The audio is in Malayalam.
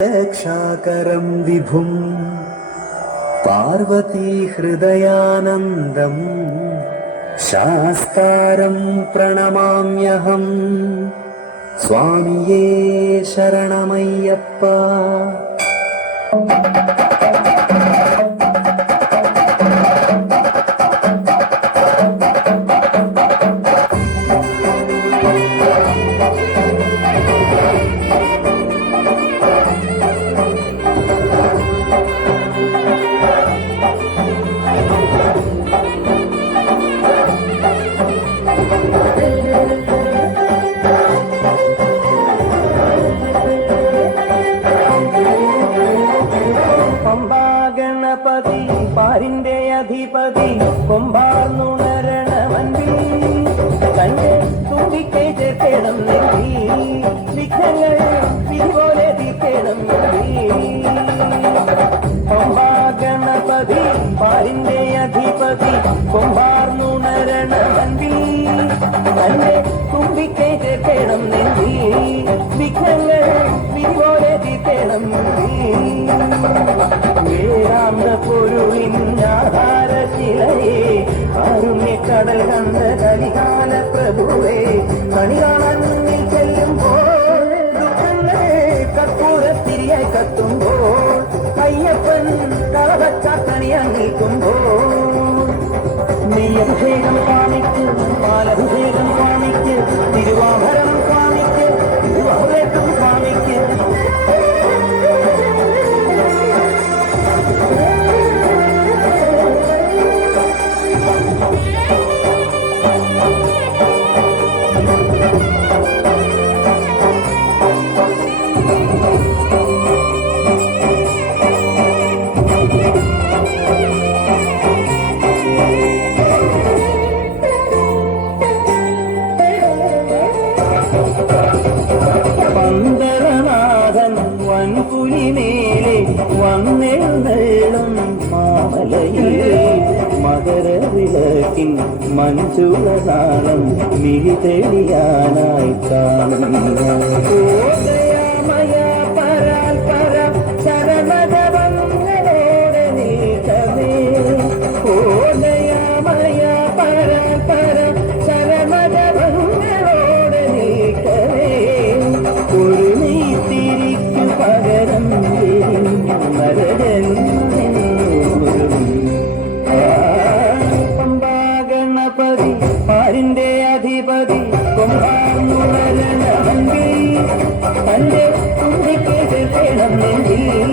രക്ഷാകരം വിഭും പാർവതീ ഹൃദയാനന്ദം ശാസ്താരം പ്രണമാമ്യഹം. സ്വാമിയേ ശരണമയ്യപ്പ. ഗണപതി പാരിന്റെ അധിപതി കൊമ്പാർന്നുണരണമൻപിൽ കണ്ട് തുമ്പിക്കൈ ചേർക്കണം നെല്ലി വിഘ്നങ്ങൾ വിധിപോലെ തീർക്കണം ഗണപതി പാരിന്റെ അധിപതി കൊമ്പാർന്നുണരണമൻപിൽ കണ്ട് തുമ്പിക്കൈ ചേർക്കണം നെല്ലി വിഘ്നങ്ങൾ വിധിപോലെ തീർക്കണം വേദാന്ത പൊരുളിനാധാരശിലയെ കാരുണ്യക്കടൽ കണ്ട കലികാല പ്രഭുവേ കണി കാണാൻ മുന്നിൽ ചെല്ലുമ്പോൾ ദുഃഖങ്ങളെ കർപ്പൂരത്തിരിയായി കത്തുമ്പോൾ അയ്യപ്പൻ കളവച്ചാക്കണിയാൻ നിൽക്കുമ്പോൾ നെയ്യഭിഷേകം സ്വാമിക്ക് പാലഭിഷേകം സ്വാമിക്ക് തിരുവാഭരം സ്വാമിക്ക് തിരുവാഭരത്തും സ്വാമിക്ക് പന്തളനാഥൻ വൻപുലിമേലെ വന്നെഴുന്നള്ളും മാമലയിലെ മകരവിളക്കിൻ മഞ്ചുളനാളം മിഴി തെളിയാനായി കാണുന്ന ഓദയമയ പരാൽ പര ശരണജപങ്ങളോടെ നീക്കമേ. ഓദയമയ പരാൽ പര ശരണജപങ്ങളോടെ നീക്കമേ. ഒരു നീത്തിരിക്കു പകരം ഗണപതി പാരിന്റെ അധിപതി കൊമ്പാർന്നുണരണമൻപിൽ തന്റെ തുമ്പിക്കൈ ചേർക്കണം നെഞ്ചിൽ